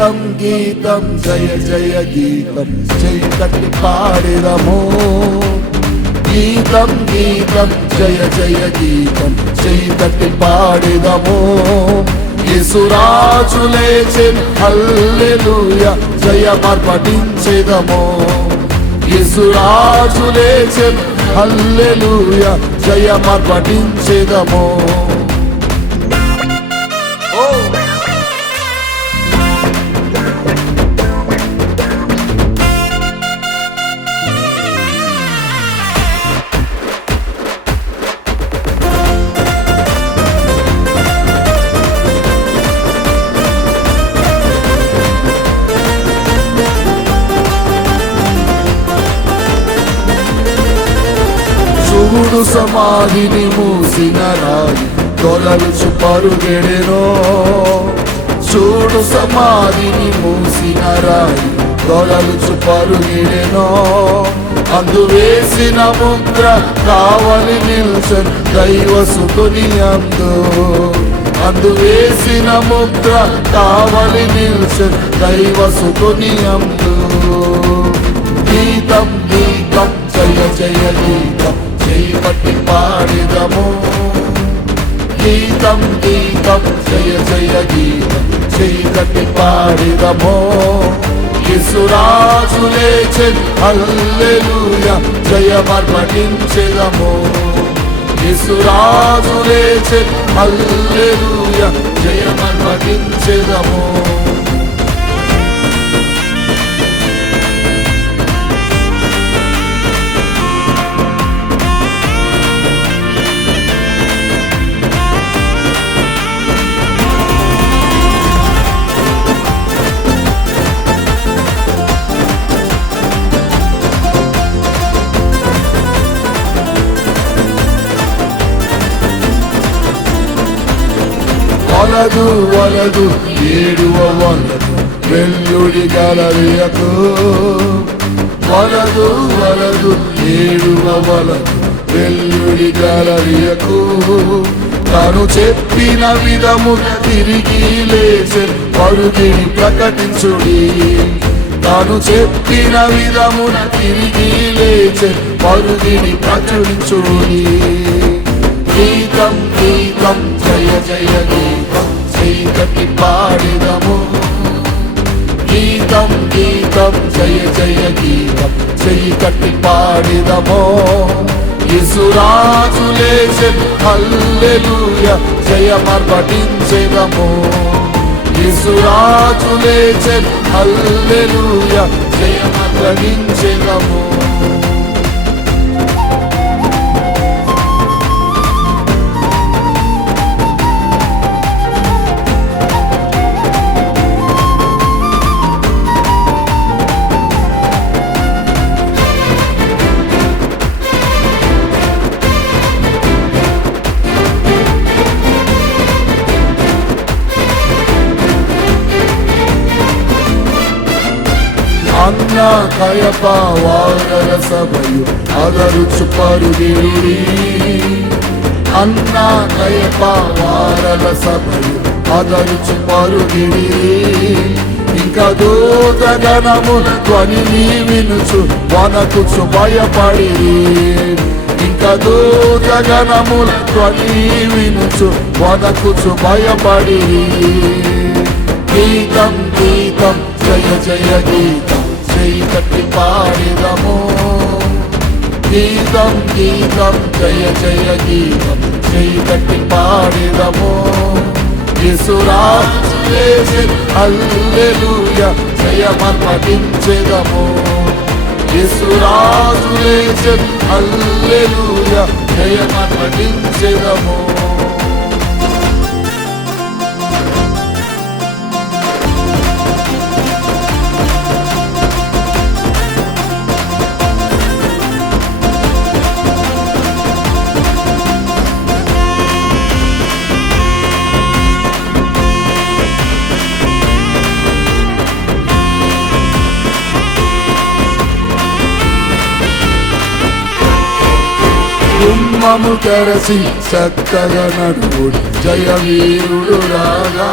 గీతం గీతం జయ జయ గీతం చెయ్యి తట్టి పాడెదము గీతం గీతం జయ జయ గీతం చెయ్యి తట్టి పాడెదము యేసురాజు లేచెను హల్లెలూయా జయమర్పటించెదము యేసురాజు లేచెను హల్లెలూయా జయమర్పటించెదము చూడు సమాధిని మూసిన రాయి తొలలుచు పరుగెడెనో చూడు సమాధిని మూసిన రాయి తొలలుచు పరుగెడెనో అందు వేసిన ముద్ర కావలి నిల్చను దైవసుతుని అందు వేసిన ముద్ర కావలి నిల్చను దైవసుతుని గీతం గీతం జయ జయ గీతం చెయ్యి పట్టి పాడెదము గీతం గీతం జయ జయ గీతం చెయ్యి కట్టి పాడెదము యేసురాజు లేచెను హల్లెలూయా జయమర్పటించెదము యేసురాజు లేచెను హల్లెలూయా జయమర్పటించెదము వలదు వలదు ఏడువ వలదు వెల్లుడి గలరియకు వలదు వలదు ఏడువ వలదు వెల్లుడి గలరియకు తాను చెప్పిన విధము తిరిగి లేచెను పరుగిని ప్రకటించుడి తాను చెప్పిన విధమున తిరిగి లేచెను పరుగిని ప్రచురించుడి గీతం గీతం జయ జయ గీతం చెయ్యి కట్టి పాడెదము గీతం గీతం జయ జయ గీతం చెయ్యి కట్టి పాడెదము యేసురాజు లేచెను హల్లెలూయా జయమర్పటించెదము యేసురాజు లేచెను హల్లెలూయా జయమర్పటించెదము అన్న కయప వానర సభయు అదరుచు పరుగిరి అన్న కయప వానర సభయు అదరుచు పరుగిరి ఇంకా దూతగణముల ధ్వనిని వినుచు వనకుచు భయపడిరి ఇంకా దూతగణముల ధ్వనిని వినుచు వనకుచు భయపడిరి గీతం గీతం జయ జయ గీతం చెయ్యి కట్టి పాడెదము గీతం గీతం జయ జయ గీతం చెయ్యి కట్టి పాడెదము యేసురాజు లేచెను హల్లెలూయా జయమర్పటించెదము యేసురాజు లేచెను హల్లెలూయా జయమర్పటించెదము గుమ్మము తెరసి చక్కగా నడువుడు జయ వీరుడు రాగా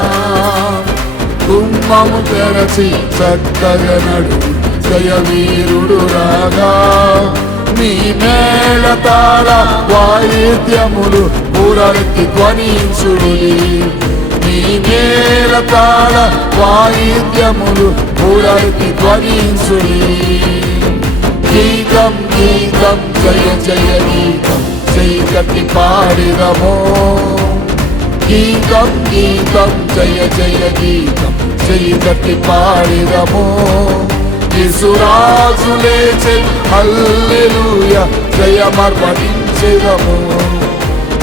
కుంభము తెరచి చక్కగా నడుము జయవీరుడు రాగా. నీ మేళతాళ వాయిద్యములు ఊరకి ధ్వనించుడి. నీ మేళతాళ వాయిద్యములు ఊరకి ధ్వనించుడి. గీతం గీతం జయ జయ గీతం చీకటి పాడిదమో. గీతం గీతం జయ జయ గీతం చీకటి పాడిదమో. యేసురాజు లేచెను హల్లెలూయా జయమర్పణించెదము.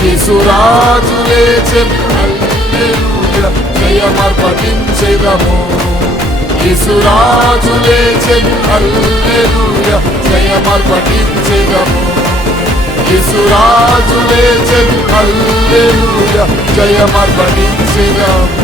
యేసురాజు లేచెను హల్లెలూయా జయమర్పణించెదము. యేసురాజు లేచెను హల్లెలూయా జయమర్పణించెదము. యేసురాజు లేచెను హల్లెలూయా జయమర్పణించెదము.